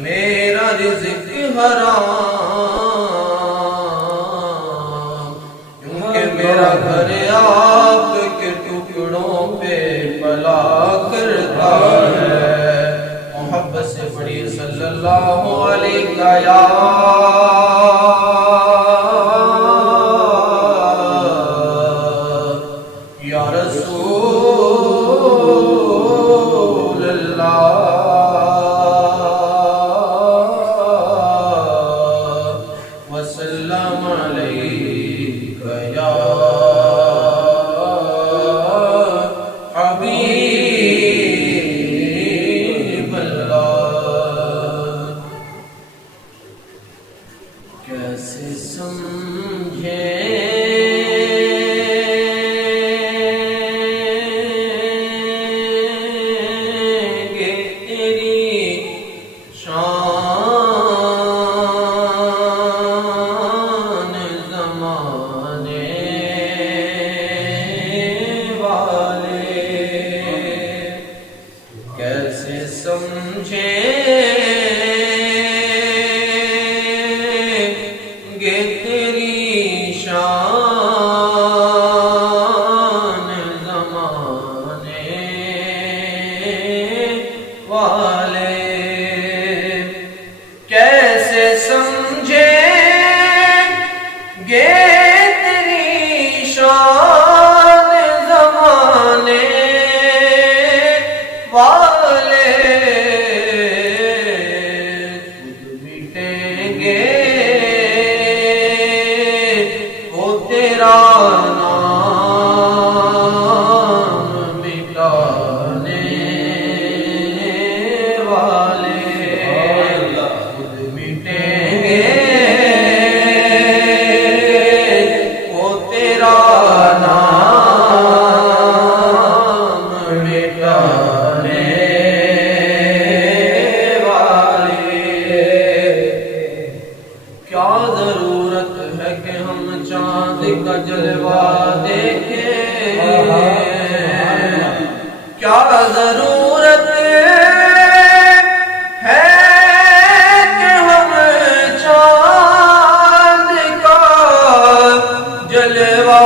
میرا رزق حرام، کیونکہ میرا گھر آپ کے ٹکڑوں پہ پلا کرتا ہے۔ محبت سے پڑھی صلی اللہ علیہ یا رسول اللہ وسلم علیک یا حبیب اللہ۔ کیسے سمجھیں گے تیری شان زمانے والے، کیسے سمجھیں گے تیری شان زمانے والے، نام مٹانے والے خود مٹیں گے، وہ تیرا نام مٹانے والے۔ کیا ضرورت ہے کہ ہم چاند کا جلوہ دیکھیں، کیا ضرورت ہے کہ ہم چاند کا جلوہ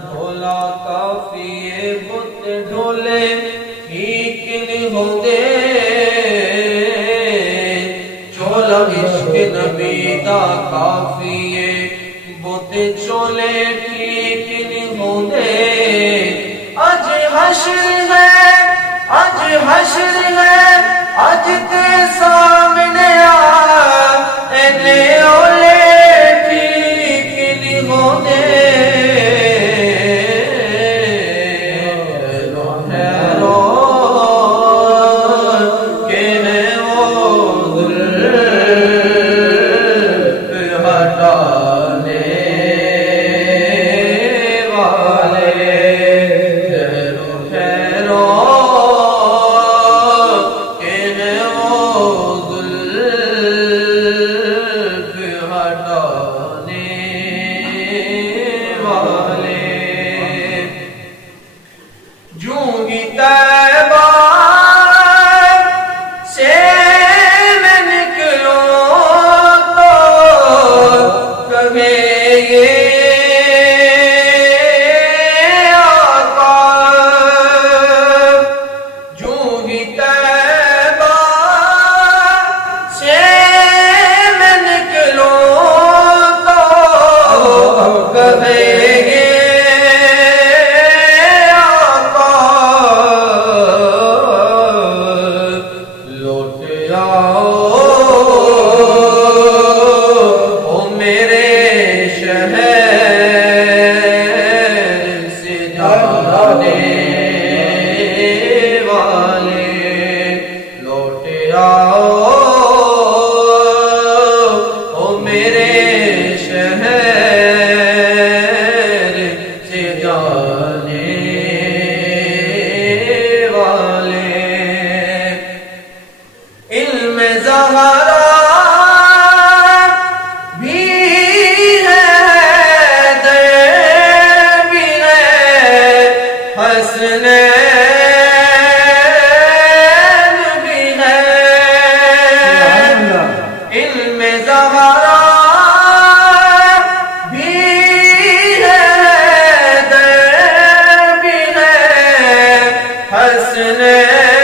ڈھولا کافی بت ڈھولے ٹھیک نہیں ہوندے، چولا عشق نبی دا کافی بت چولے ٹھیک نہیں ہوندے۔ اج حشر ہے، اج حشر ہے، اج تے سامنے آ اینے اولے ٹھیک نہیں ہوندے۔ ٹھہرو حسن